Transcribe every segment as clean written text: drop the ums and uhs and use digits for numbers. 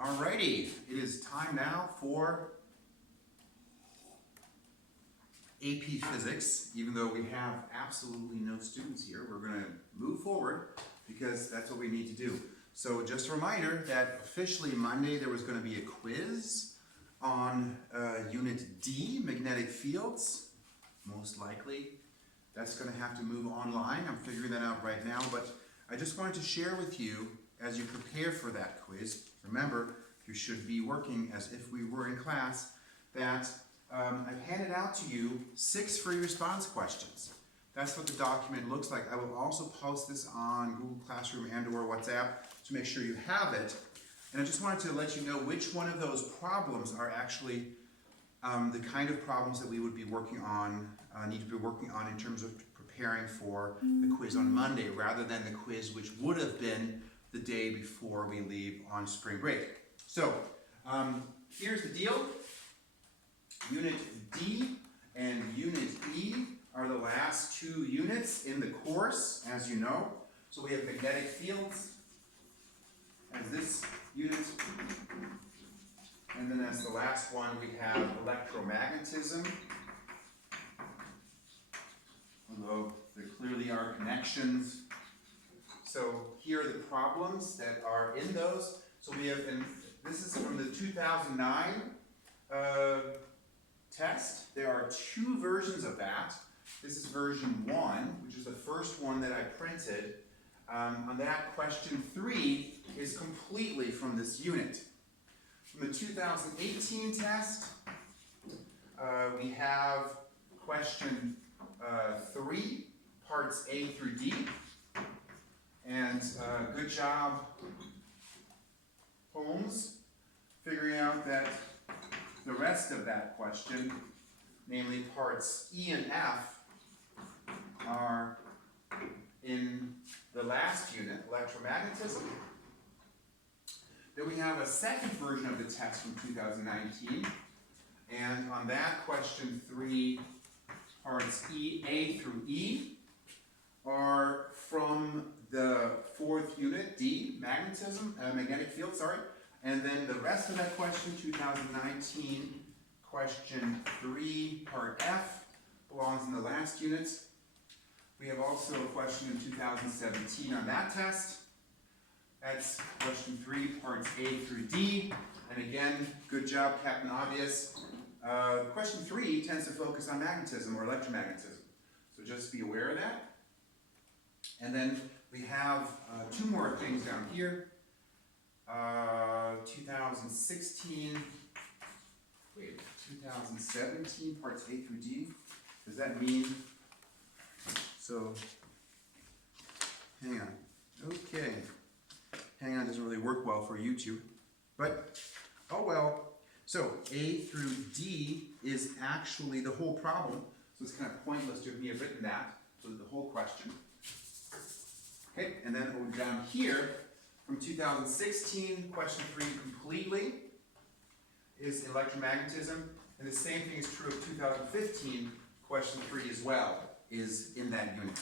Alrighty, it is time now for AP Physics. Even though we have absolutely no students here, we're going to move forward because that's what we need to do. So just a reminder that officially Monday there was going to be a quiz on Unit D, magnetic fields. Most likely that's going to have to move online. I'm figuring that out right now, but I just wanted to share with you as you prepare for that quiz. Remember, you should be working as if we were in class, that I've handed out to you 6 free response questions. That's what the document looks like. I will also post this on Google Classroom and or WhatsApp to make sure you have it. And I just wanted to let you know which one of those problems are actually the kind of problems that we would be working on, need to be working on in terms of preparing for the quiz on Monday, rather than the quiz which would have been the day before we leave on spring break. So here's the deal. Unit D and Unit E are the last 2 units in the course, as you know. So we have magnetic fields as this unit, and then as the last one we have electromagnetism. Although there clearly are connections. So here are the problems that are in those. So we have, and this is from the 2009 test. There are 2 versions of that. This is version 1, which is the first one that I printed. On that, question 3 is completely from this unit. From the 2018 test, we have question 3, parts A through D. And good job, Holmes, figuring out that the rest of that question, namely parts E and F, are in the last unit, electromagnetism. Then we have a second version of the test from 2019. And on that, question 3, parts A through E, are from the 4th unit, D, magnetic field, and then the rest of that question, 2019, question 3, part F, belongs in the last unit. We have also a question in 2017 on that test. That's question 3, parts A through D. And again, good job, Captain Obvious. Question 3 tends to focus on magnetism or electromagnetism. So just be aware of that. And then we have 2 more things down here. 2017, parts A through D. Does that mean, so, hang on. Okay. Hang on doesn't really work well for YouTube, but, oh well. So, A through D is actually the whole problem. So it's kind of pointless to me have written that. So the whole question. Okay, and then over down here, from 2016, question 3 completely is electromagnetism. And the same thing is true of 2015, question 3 as well, is in that unit.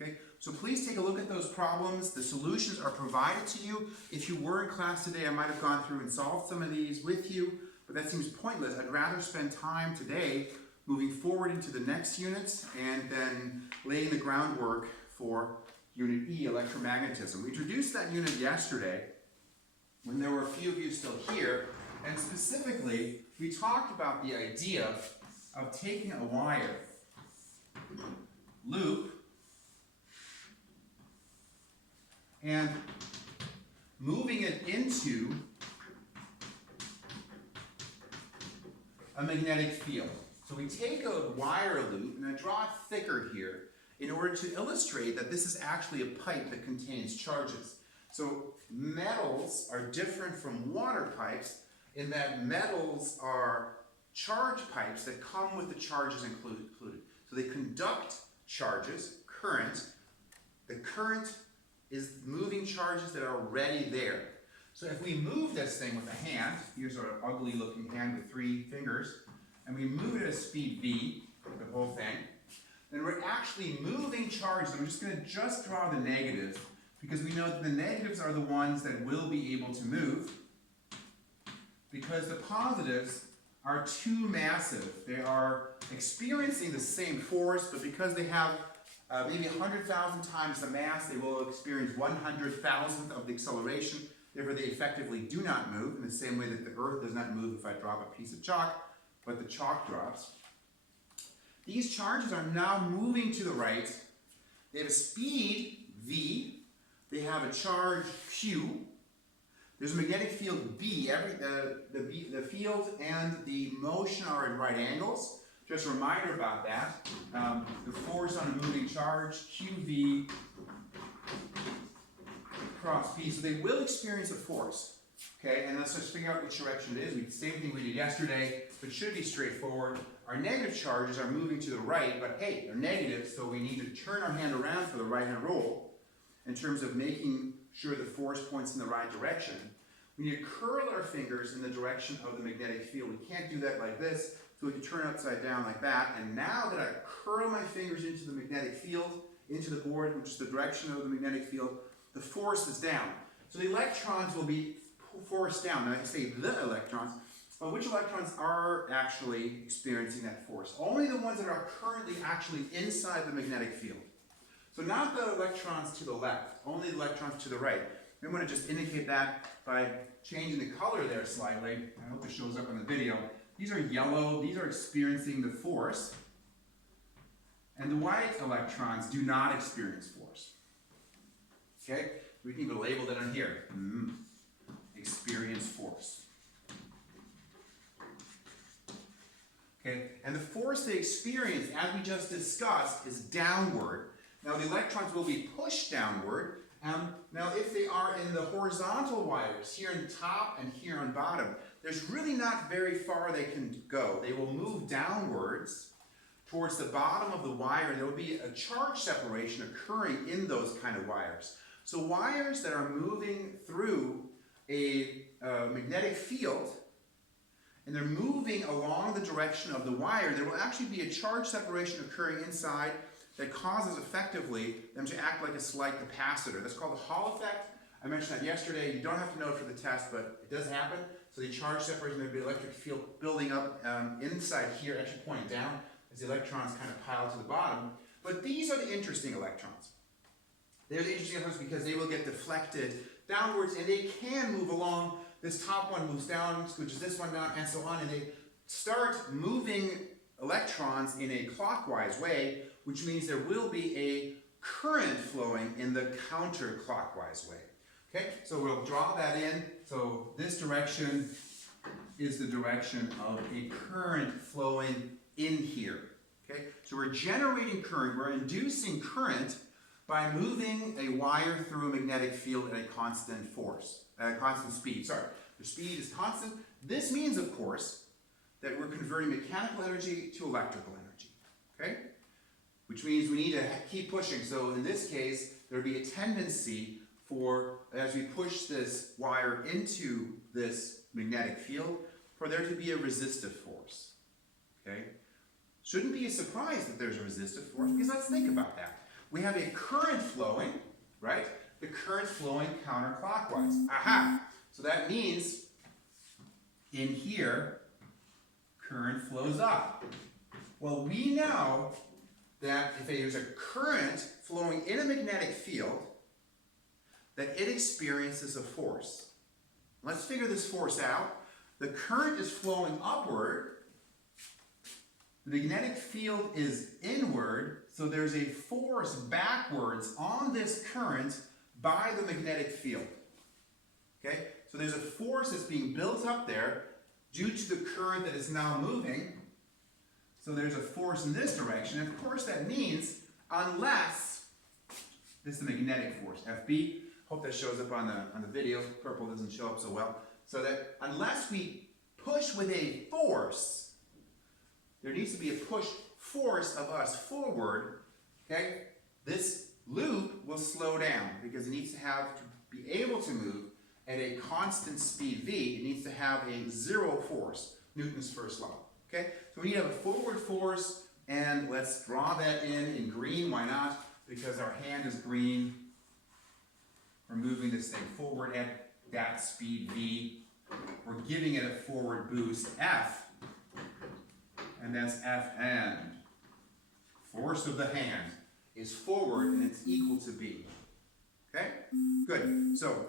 Okay, so please take a look at those problems. The solutions are provided to you. If you were in class today, I might have gone through and solved some of these with you, but that seems pointless. I'd rather spend time today moving forward into the next units and then laying the groundwork for Unit E, electromagnetism. We introduced that unit yesterday when there were a few of you still here, and specifically, we talked about the idea of taking a wire loop and moving it into a magnetic field. So we take a wire loop, and I draw it thicker here, in order to illustrate that this is actually a pipe that contains charges. So metals are different from water pipes in that metals are charge pipes that come with the charges included. So they conduct charges, current. The current is moving charges that are already there. So if we move this thing with a hand, here's our ugly looking hand with 3 fingers, and we move it at a speed v, the whole thing, then we're actually moving charges. I'm just going to draw the negatives because we know that the negatives are the ones that will be able to move because the positives are too massive. They are experiencing the same force, but because they have maybe 100,000 times the mass, they will experience 100,000th of the acceleration. Therefore, they effectively do not move in the same way that the Earth does not move if I drop a piece of chalk, but the chalk drops. These charges are now moving to the right. They have a speed, v. They have a charge, q. There's a magnetic field, b. The field and the motion are at right angles. Just a reminder about that. The force on a moving charge, qv cross p. So they will experience a force. Okay, and let's just figure out which direction it is. Same thing we did yesterday, but it should be straightforward. Our negative charges are moving to the right, but hey, they're negative, so we need to turn our hand around for the right hand roll in terms of making sure the force points in the right direction. We need to curl our fingers in the direction of the magnetic field. We can't do that like this, so we can turn upside down like that. And now that I curl my fingers into the magnetic field, into the board, which is the direction of the magnetic field, the force is down. So the electrons will be forced down. Now I can say the electrons, but which electrons are actually experiencing that force? Only the ones that are currently actually inside the magnetic field. So not the electrons to the left, only the electrons to the right. I'm going to just indicate that by changing the color there slightly. I hope it shows up in the video. These are yellow, these are experiencing the force. And the white electrons do not experience force. Okay? We can even label that on here. Experience force. Okay? And the force they experience, as we just discussed, is downward. Now the electrons will be pushed downward. Now if they are in the horizontal wires, here on top and here on bottom, there's really not very far they can go. They will move downwards towards the bottom of the wire. There will be a charge separation occurring in those kind of wires. So wires that are moving through a magnetic field, and they're moving along the direction of the wire, there will actually be a charge separation occurring inside that causes effectively them to act like a slight capacitor. That's called the Hall effect. I mentioned that yesterday. You don't have to know it for the test, but it does happen. So the charge separation, there'll be electric field building up inside here, actually pointing down as the electrons kind of pile to the bottom. But these are the interesting electrons. They're the interesting electrons because they will get deflected downwards, and they can move along. This top one moves down, scooches this one down, and so on, and they start moving electrons in a clockwise way, which means there will be a current flowing in the counterclockwise way. Okay, so we'll draw that in. So this direction is the direction of a current flowing in here. Okay, so we're generating current, we're inducing current by moving a wire through a magnetic field at a constant force, at a constant speed. Sorry, the speed is constant. This means, of course, that we're converting mechanical energy to electrical energy. Okay? Which means we need to keep pushing. So in this case, there would be a tendency for, as we push this wire into this magnetic field, for there to be a resistive force. Okay? Shouldn't be a surprise that there's a resistive force, because let's think about that. We have a current flowing, right? The current flowing counterclockwise. Aha! So that means in here, current flows up. Well, we know that if there's a current flowing in a magnetic field, that it experiences a force. Let's figure this force out. The current is flowing upward. The magnetic field is inward, so there's a force backwards on this current by the magnetic field. Okay? So there's a force that's being built up there due to the current that is now moving. So there's a force in this direction. And of course that means unless, this is the magnetic force, FB. Hope that shows up on the video. Purple doesn't show up so well. So that unless we push with a force, there needs to be a push force of us forward, okay? This loop will slow down because it needs to be able to move at a constant speed v. It needs to have a zero force, Newton's first law, okay? So we need to have a forward force And let's draw that in green. Why not? Because our hand is green. We're moving this thing forward at that speed v. We're giving it a forward boost F. And that's Fn. Force of the hand is forward and it's equal to B. Okay? Good. So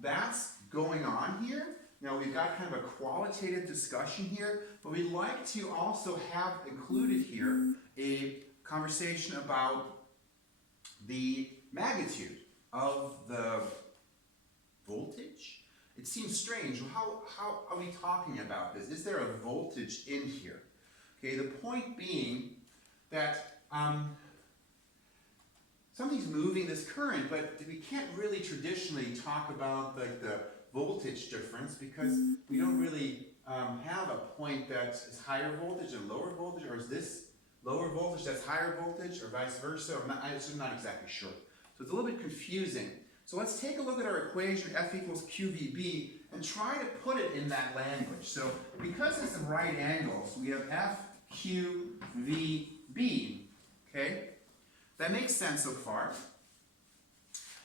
that's going on here. Now we've got kind of a qualitative discussion here, but we'd like to also have included here a conversation about the magnitude of the voltage. It seems strange. How are we talking about this? Is there a voltage in here? Okay, the point being that something's moving this current, but we can't really traditionally talk about like the voltage difference because we don't really have a point that is higher voltage and lower voltage, or is this lower voltage that's higher voltage, or vice versa? I'm not exactly sure. So it's a little bit confusing. So let's take a look at our equation F equals QVB and try to put it in that language. So because it's in right angles, we have FQVB. Okay, that makes sense so far.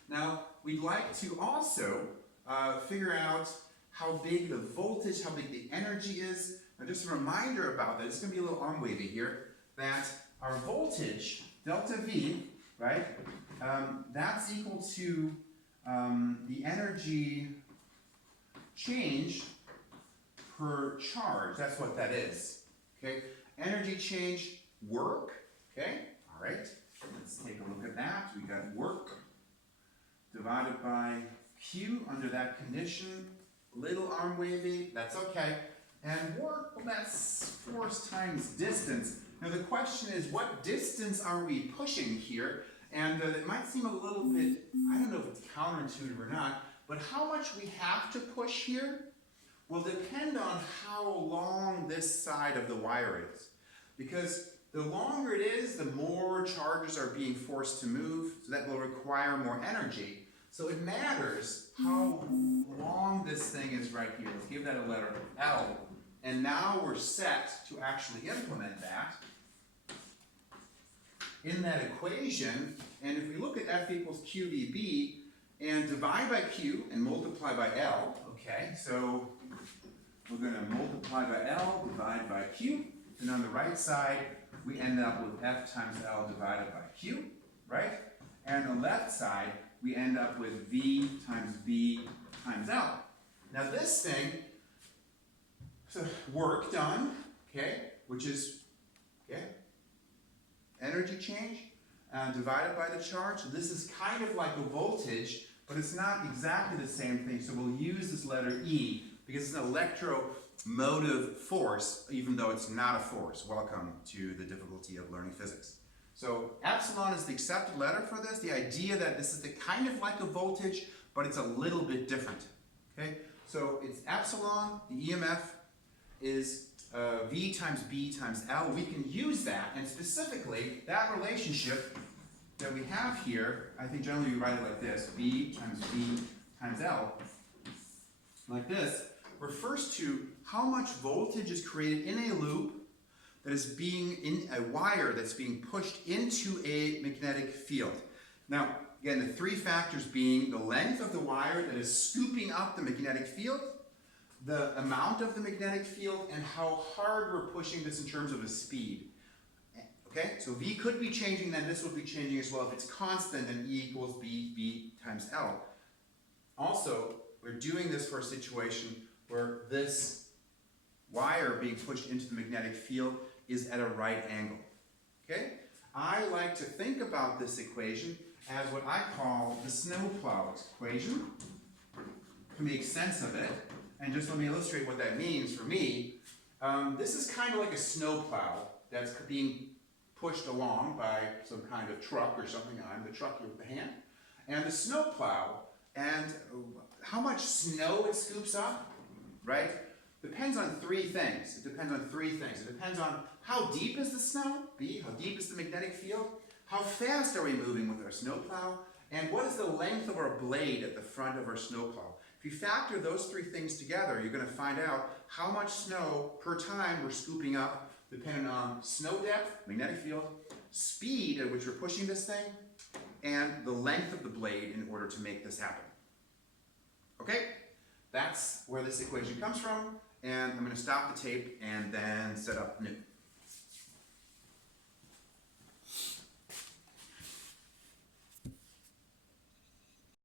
Now we'd like to also figure out how big the voltage, how big the energy is. Now just a reminder about this, it's going to be a little arm wavy here, that our voltage, delta V, right, that's equal to the energy change per charge. That's what that is. Okay, energy change work. Okay, all right, let's take a look at that. We got work divided by Q under that condition. Little arm wavy, that's okay. And work, well, that's force times distance. Now the question is, what distance are we pushing here? And it might seem a little bit, I don't know if it's counterintuitive or not, but how much we have to push here will depend on how long this side of the wire is. Because the longer it is, the more charges are being forced to move, so that will require more energy. So it matters how long this thing is right here. Let's give that a letter L. And now we're set to actually implement that in that equation. And if we look at F equals QVB and divide by Q and multiply by L, okay, so we're going to multiply by L, divide by Q, and on the right side we end up with F times L divided by Q, right? And on the left side we end up with V times B times L. Now this thing, so work done, okay, which is, okay, energy change divided by the charge. So this is kind of like a voltage, but it's not exactly the same thing. So we'll use this letter E because it's an electromotive force, even though it's not a force. Welcome to the difficulty of learning physics. So epsilon is the accepted letter for this. The idea that this is the kind of like a voltage, but it's a little bit different. Okay, so it's epsilon. The EMF is V times B times L. We can use that, and specifically that relationship that we have here, I think generally we write it like this, V times B times L, like this, refers to how much voltage is created in a loop that is being in a wire that's being pushed into a magnetic field. Now, again, the three factors being the length of the wire that is scooping up the magnetic field, the amount of the magnetic field, and how hard we're pushing this in terms of the speed. Okay, so V could be changing, then this would be changing as well. If it's constant, then E equals B times L. Also, we're doing this for a situation where this wire being pushed into the magnetic field is at a right angle. Okay? I like to think about this equation as what I call the snowplow equation to make sense of it. And just let me illustrate what that means for me. This is kind of like a snowplow that's being pushed along by some kind of truck or something. I'm the truck here with the hand. And the snowplow, and how much snow it scoops up, right? Depends on three things. It depends on three things. It depends on how deep is the snow, B, how deep is the magnetic field, how fast are we moving with our snowplow, and what is the length of our blade at the front of our snowplow. If you factor those three things together, you're going to find out how much snow per time we're scooping up dependent on snow depth, magnetic field, speed at which we're pushing this thing, and the length of the blade in order to make this happen. Okay? That's where this equation comes from, and I'm going to stop the tape and then set up new.